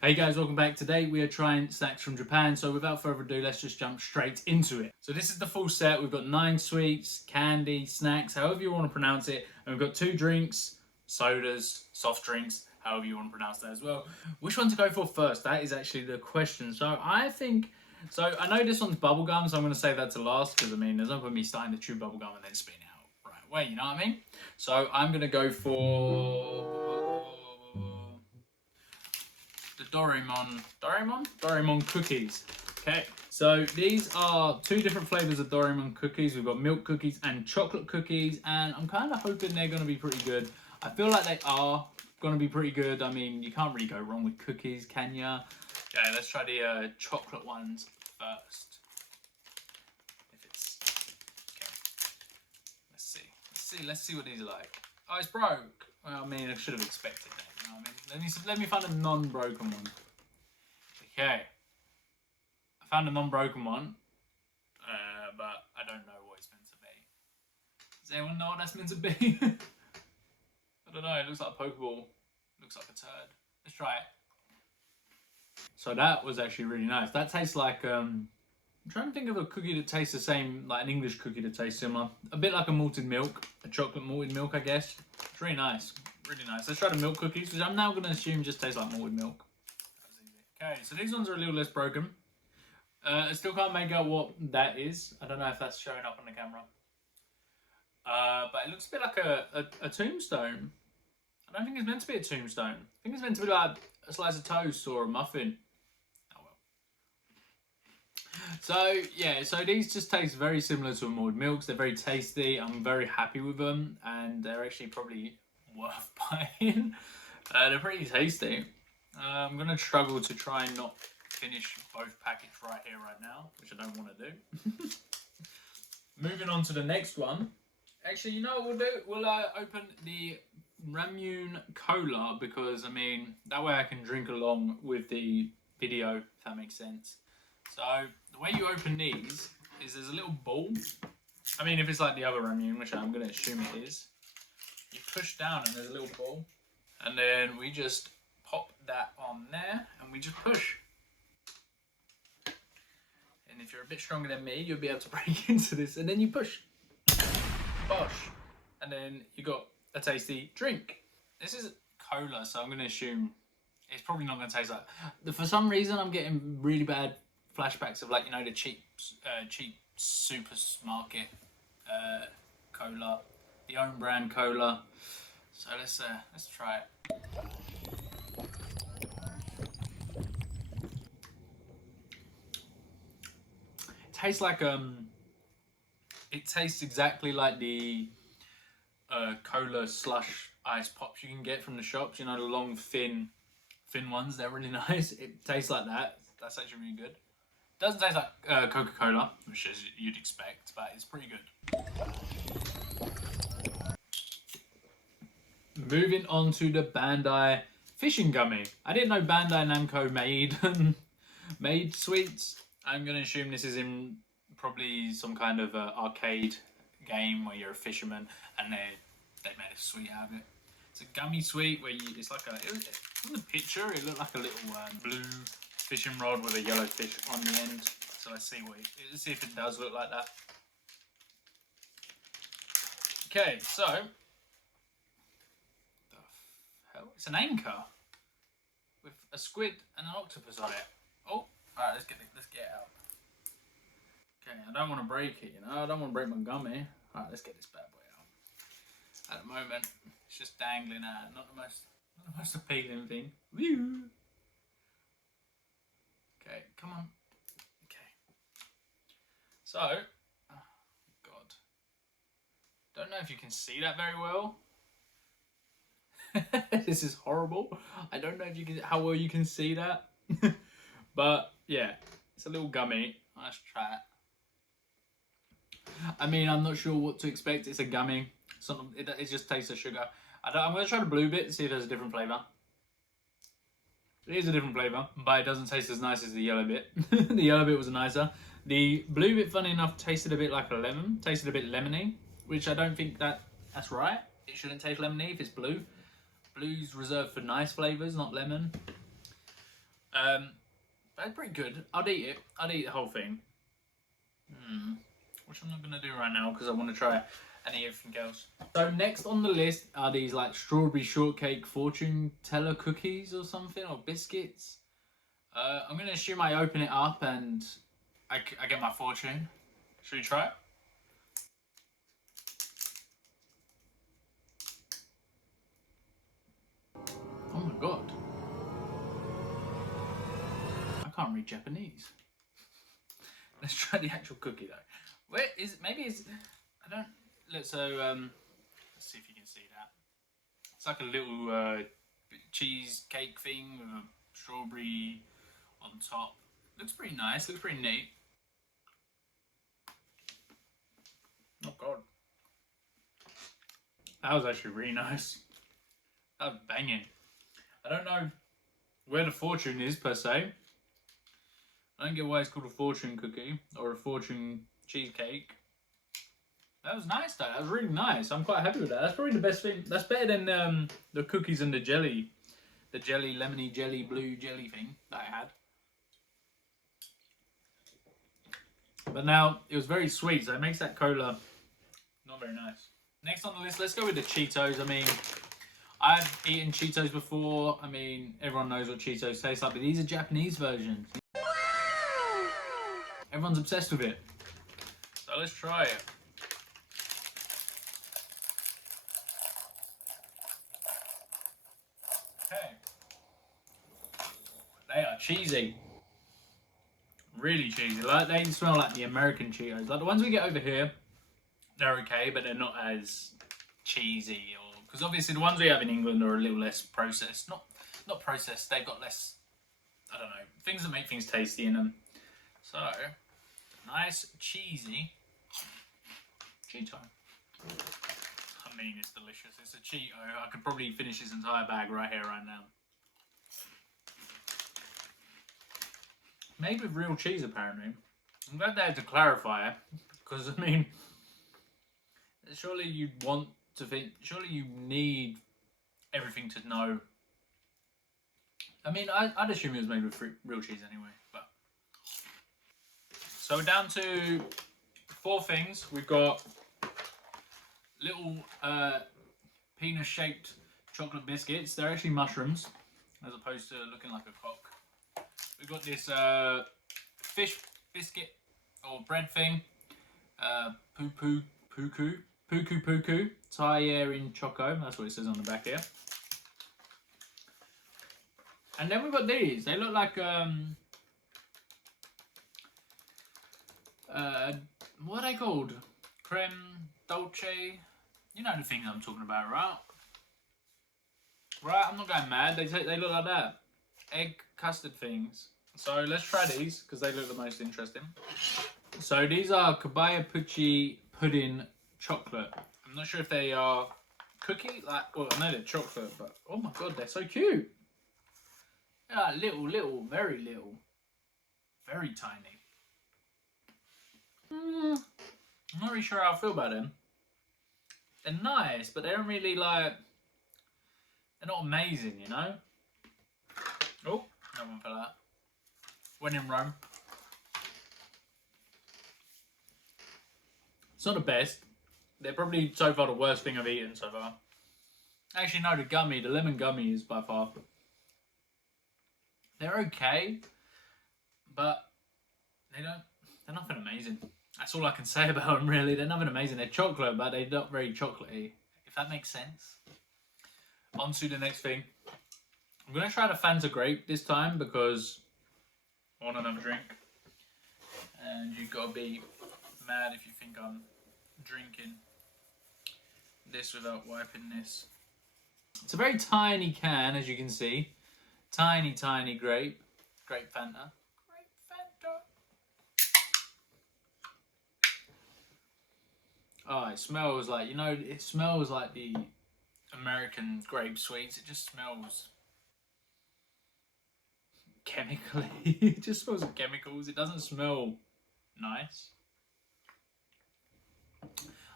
Hey guys, welcome back. Today we are trying snacks from Japan, so without further ado, let's just jump straight into it. So this is the full set. We've got 9 sweets, candy, snacks, however you want to pronounce it, and we've got 2 drinks, sodas, soft drinks, however you want to pronounce that as well. Which one to go for first? That is actually the question. So I know this one's bubblegum, so I'm going to say that to last, because I mean, there's no point me starting to chew bubblegum and then spitting it out right away, you know what I mean? So I'm going to go for the Doraemon cookies. Okay, so these are 2 different flavors of Doraemon cookies. We've got milk cookies and chocolate cookies, and I'm kind of hoping they're going to be pretty good. I feel like they are going to be pretty good. I mean, you can't really go wrong with cookies, can ya? Okay, let's try the chocolate ones first. If it's okay, let's see what these are like. Oh, it's broke. Well, I mean, I should have expected that. You know what I mean? Let me find a non-broken one. Okay, I found a non-broken one, but I don't know what it's meant to be. Does anyone know what that's meant to be? I don't know. It looks like a Pokeball. It looks like a turd. Let's try it. So that was actually really nice. That tastes like I'm trying to think of a cookie that tastes the same, like an English cookie that tastes similar. A bit like a malted milk, a chocolate malted milk, I guess. It's really nice, really nice. Let's try the milk cookies, which I'm now going to assume just taste like malted milk. That was easy. Okay, so these ones are a little less broken. I still can't make out what that is. I don't know if that's showing up on the camera. But it looks a bit like a tombstone. I don't think it's meant to be a tombstone. I think it's meant to be like a slice of toast or a muffin. So yeah, so these just taste very similar to malted milks. They're very tasty. I'm very happy with them, and they're actually probably worth buying. They're pretty tasty. I'm gonna struggle to try and not finish both packets right here, right now, which I don't want to do. Moving on to the next one. Actually, you know what we'll do? We'll open the Ramune Cola, because I mean that way I can drink along with the video, if that makes sense. So the way you open these is there's a little ball. I mean, if it's like the other Ramune, which I'm going to assume it is, you push down and there's a little ball, and then we just pop that on there and we just push. And if you're a bit stronger than me, you'll be able to break into this, and then you push. Bosh. And then you got a tasty drink. This is cola, so I'm going to assume it's probably not going to taste like that. For some reason, I'm getting really bad flashbacks of, like, you know, the cheap supermarket cola, the own brand cola. So let's try it. It tastes like it tastes exactly like the cola slush ice pops you can get from the shops. You know, the long thin ones. They're really nice. It tastes like that. That's actually really good. Doesn't taste like Coca-Cola, which is you'd expect, but it's pretty good. Moving on to the Bandai Fishing Gummy. I didn't know Bandai Namco made sweets. I'm going to assume this is in probably some kind of arcade game where you're a fisherman and they made a sweet out of it. It's a gummy sweet where it's like from the picture it looked like a little blue fishing rod with a yellow fish on the end. So let's see if it does look like that. Okay, so the hell? It's an anchor with a squid and an octopus on it. Oh, alright, let's get it out. Okay, I don't want to break it, you know. I don't want to break my gummy. Alright, let's get this bad boy out. At the moment, it's just dangling out. Not the most appealing thing. Woo! Okay, come on. Okay. So, oh God. Don't know if you can see that very well. This is horrible. I don't know if you can how well you can see that. But yeah, it's a little gummy. Let's try it. I mean, I'm not sure what to expect. It's a gummy. It just tastes of sugar. I'm going to try the blue bit and see if there's a different flavour. It is a different flavour, but it doesn't taste as nice as the yellow bit. The yellow bit was nicer. The blue bit, funny enough, tasted a bit like a lemon. Tasted a bit lemony, which I don't think that's right. It shouldn't taste lemony if it's blue. Blue's reserved for nice flavours, not lemon. But it's pretty good. I'd eat it. I'd eat the whole thing. Which I'm not going to do right now because I want to try anything else. So next on the list are these like strawberry shortcake fortune teller cookies or something, or biscuits. I'm going to assume I open it up and I get my fortune. Should we try it? Oh my god. I can't read Japanese. Let's try the actual cookie though. Where is it? Maybe it's... I don't... Look, so, let's see if you can see that. It's like a little cheesecake thing with a strawberry on top. Looks pretty nice, looks pretty neat. Oh god. That was actually really nice. That was banging. I don't know where the fortune is per se. I don't get why it's called a fortune cookie or a fortune cheesecake. That was nice though, that was really nice. I'm quite happy with that. That's probably the best thing. That's better than the cookies and the jelly. The jelly, lemony jelly, blue jelly thing that I had. But now, it was very sweet, so it makes that cola not very nice. Next on the list, let's go with the Cheetos. I mean, I've eaten Cheetos before. I mean, everyone knows what Cheetos taste like, but these are Japanese versions. Everyone's obsessed with it. So let's try it. Okay. They are cheesy. Really cheesy. Like, they smell like the American Cheetos. Like the ones we get over here, they're okay, but they're not as cheesy. Or because obviously the ones we have in England are a little less processed. Not processed. They've got less, I don't know, things that make things tasty in them. So, nice cheesy Cheeto. I mean, it's delicious. It's a Cheeto. I could probably finish this entire bag right here, right now. Made with real cheese, apparently. I'm glad they had to clarify it, because, I mean, surely you'd want to think, surely you need everything to know. I mean, I'd assume it was made with real cheese anyway, but. So we're down to 4 things. We've got little penis-shaped chocolate biscuits. They're actually mushrooms, as opposed to looking like a cock. We've got this fish biscuit or bread thing, puku, Thai in choco. That's what it says on the back here. And then we've got these. They look like what are they called? Creme dolce. You know the things I'm talking about, right? Right, I'm not going mad. They look like that. Egg custard things. So let's try these because they look the most interesting. So these are kabaya puchi pudding chocolate. I'm not sure if they are cookie, like, well, I know they're chocolate, but oh my god, they're so cute. They're like little, very tiny. I'm not really sure how I feel about them. They're nice, but they don't really like, they're not amazing, you know? Oh, no one for that. When in Rome. It's not the best. They're probably so far the worst thing I've eaten so far. Actually, no, the lemon gummy is by far. They're okay, but they're nothing amazing. That's all I can say about them, really. They're nothing amazing. They're chocolate, but they're not very chocolatey, if that makes sense. On to the next thing. I'm going to try the Fanta grape this time because I want another drink. And you've got to be mad if you think I'm drinking this without wiping this. It's a very tiny can, as you can see. Tiny grape. Grape Fanta. Grape Fanta. Oh, it smells like, you know, it smells like the American grape sweets. It just smells chemically. It just smells of chemicals. It doesn't smell nice.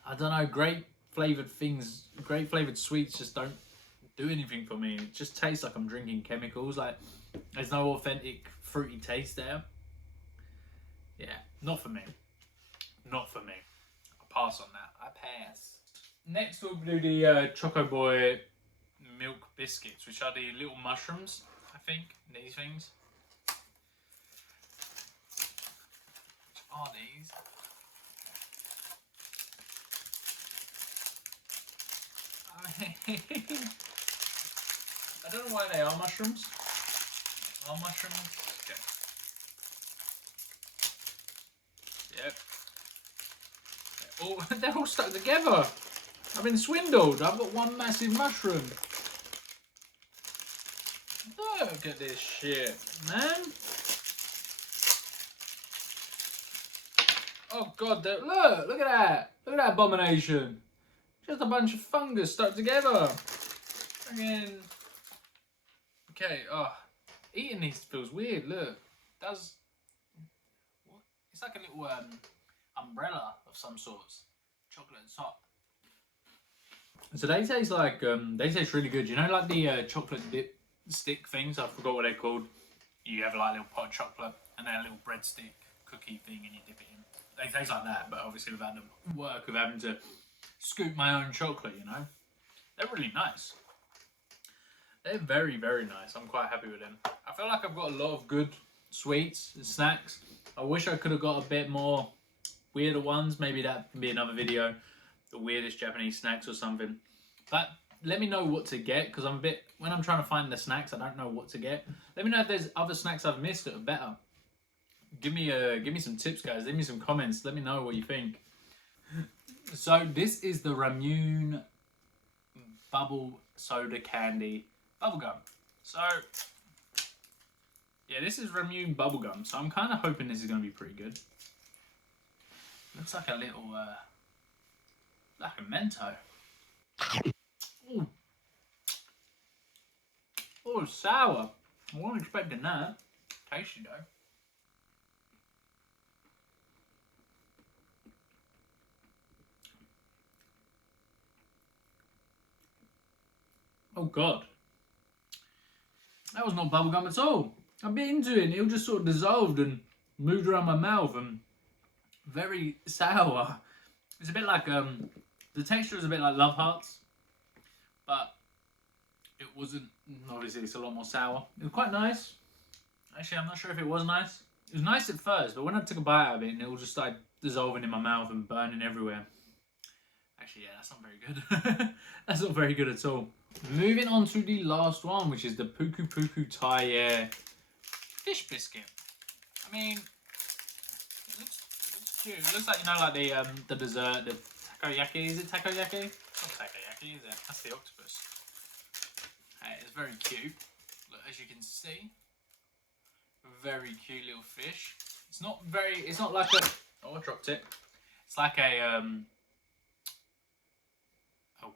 I don't know, grape flavoured things, grape flavoured sweets just don't do anything for me. It just tastes like I'm drinking chemicals. Like, There's no authentic fruity taste there. Yeah, not for me. Not for me. I'll pass on that. I pass. Next we'll do the Choco Boy milk biscuits, which are the little mushrooms, I think, these things. Which are these? I don't know why they are mushrooms. Are mushrooms? Okay. Yep. They're all stuck together. I've been swindled. I've got one massive mushroom. Look at this shit, man. Oh god, look at that. Look at that abomination. Just a bunch of fungus stuck together. Again. Okay, eating these feels weird, look. What? It's like a little umbrella of some sorts. Chocolate and top. So they taste like, they taste really good. You know, like the chocolate dip stick things? I forgot what they're called. You have like a little pot of chocolate and then a little breadstick cookie thing and you dip it in. They taste like that, but obviously without the work of having to scoop my own chocolate, you know? They're really nice. They're very, very nice. I'm quite happy with them. I feel like I've got a lot of good sweets and snacks. I wish I could have got a bit more weirder ones. Maybe that can be another video. The weirdest Japanese snacks or something. But let me know what to get, because when I'm trying to find the snacks, I don't know what to get. Let me know if there's other snacks I've missed that are better. Give me some tips, guys. Leave me some comments. Let me know what you think. So this is the Ramune bubble soda candy bubblegum. So yeah, this is Ramune bubblegum. So I'm kind of hoping this is going to be pretty good. Looks like a little like a Mento. Ooh. Oh, it's sour. I wasn't expecting that. Tasty though. Oh god. That was not bubblegum at all. I bit into it and it just sort of dissolved and moved around my mouth and very sour. It's a bit like, the texture is a bit like Love Hearts, but it wasn't, obviously it's a lot more sour. It was quite nice. Actually, I'm not sure if it was nice. It was nice at first, but when I took a bite out of it and it all just started dissolving in my mouth and burning everywhere. Actually, yeah, that's not very good. That's not very good at all. Moving on to the last one, which is the Puku Puku Thai fish biscuit. I mean, it looks cute. It looks like, you know, like the dessert, the takoyaki. Is it takoyaki? It's not takoyaki, is it? That's the octopus. Hey, it's very cute. Look, as you can see, very cute little fish. It's not like a, oh, I dropped it. It's like a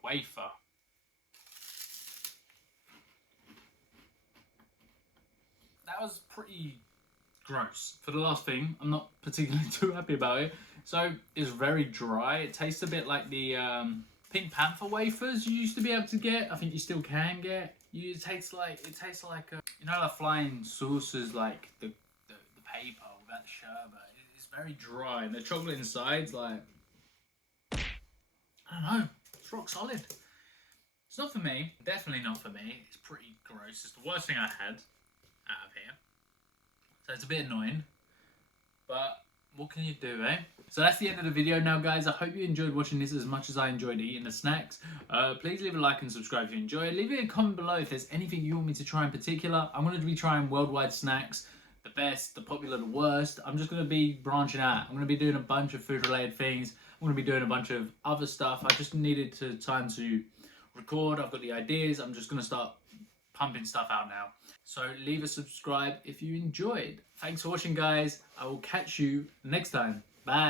wafer. That was pretty gross. For the last thing, I'm not particularly too happy about it. So it's very dry. It tastes a bit like the Pink Panther wafers you used to be able to get. I think you still can get. It tastes like you know, the flying saucers, like the paper without the sherbet. It's very dry, and the chocolate inside's like, I don't know. It's rock solid. It's not for me. Definitely not for me. It's pretty gross. It's the worst thing I had out of here. So it's a bit annoying. But what can you do, eh? So that's the end of the video now, guys. I hope you enjoyed watching this as much as I enjoyed eating the snacks. Please leave a like and subscribe if you enjoy it. Leave it a comment below if there's anything you want me to try in particular. I'm going to be trying worldwide snacks. The best, the popular, the worst. I'm just going to be branching out. I'm going to be doing a bunch of food-related things. I'm going to be doing a bunch of other stuff. I just needed time to record. I've got the ideas. I'm just going to start pumping stuff out now. So leave a subscribe if you enjoyed. Thanks for watching, guys. I will catch you next time. Bye.